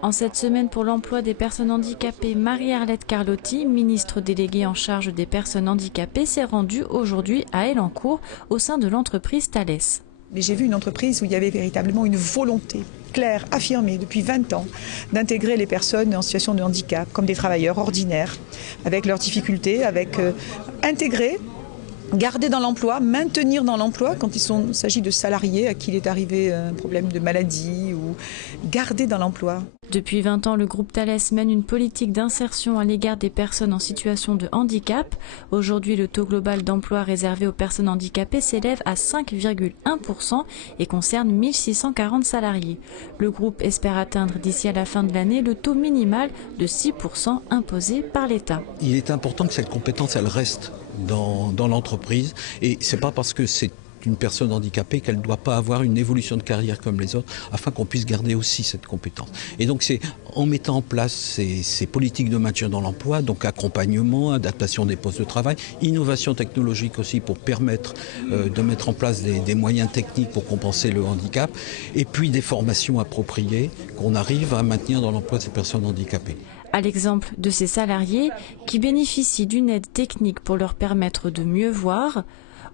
En cette semaine pour l'emploi des personnes handicapées, Marie-Arlette Carlotti, ministre déléguée en charge des personnes handicapées, s'est rendue aujourd'hui à Elancourt au sein de l'entreprise Thales. Mais j'ai vu une entreprise où il y avait véritablement une volonté claire, affirmée depuis 20 ans, d'intégrer les personnes en situation de handicap comme des travailleurs ordinaires, avec leurs difficultés, intégrer, garder dans l'emploi, maintenir dans l'emploi quand il s'agit de salariés à qui il est arrivé un problème de maladie ou garder dans l'emploi. Depuis 20 ans, le groupe Thales mène une politique d'insertion à l'égard des personnes en situation de handicap. Aujourd'hui, le taux global d'emploi réservé aux personnes handicapées s'élève à 5,1% et concerne 1640 salariés. Le groupe espère atteindre d'ici à la fin de l'année le taux minimal de 6% imposé par l'État. Il est important que cette compétence, elle reste dans l'entreprise, et c'est pas parce que c'est une personne handicapée qu'elle ne doit pas avoir une évolution de carrière comme les autres, afin qu'on puisse garder aussi cette compétence. Et donc c'est en mettant en place ces politiques de maintien dans l'emploi, donc accompagnement, adaptation des postes de travail, innovation technologique aussi pour permettre de mettre en place des moyens techniques pour compenser le handicap, et puis des formations appropriées qu'on arrive à maintenir dans l'emploi de ces personnes handicapées. À l'exemple de ces salariés qui bénéficient d'une aide technique pour leur permettre de mieux voir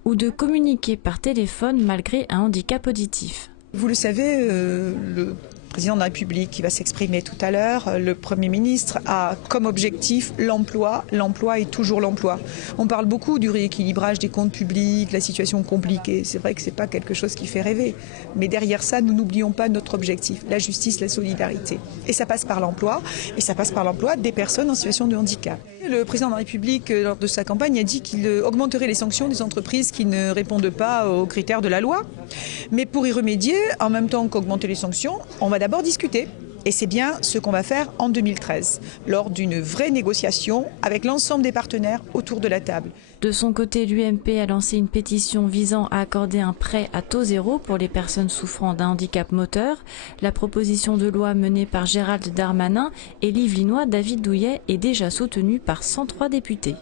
ou de communiquer par téléphone malgré un handicap auditif. Vous le savez, le président de la République qui va s'exprimer tout à l'heure, le Premier ministre a comme objectif l'emploi. L'emploi est toujours l'emploi. On parle beaucoup du rééquilibrage des comptes publics, la situation compliquée. C'est vrai que ce n'est pas quelque chose qui fait rêver. Mais derrière ça, nous n'oublions pas notre objectif, la justice, la solidarité. Et ça passe par l'emploi, et ça passe par l'emploi des personnes en situation de handicap. Le président de la République, lors de sa campagne, a dit qu'il augmenterait les sanctions des entreprises qui ne répondent pas aux critères de la loi. Mais pour y remédier, en même temps qu'augmenter les sanctions, on va d'abord discuter. Et c'est bien ce qu'on va faire en 2013, lors d'une vraie négociation avec l'ensemble des partenaires autour de la table. De son côté, l'UMP a lancé une pétition visant à accorder un prêt à taux zéro pour les personnes souffrant d'un handicap moteur. La proposition de loi menée par Gérald Darmanin et l'Yvelinois David Douillet est déjà soutenue par 103 députés.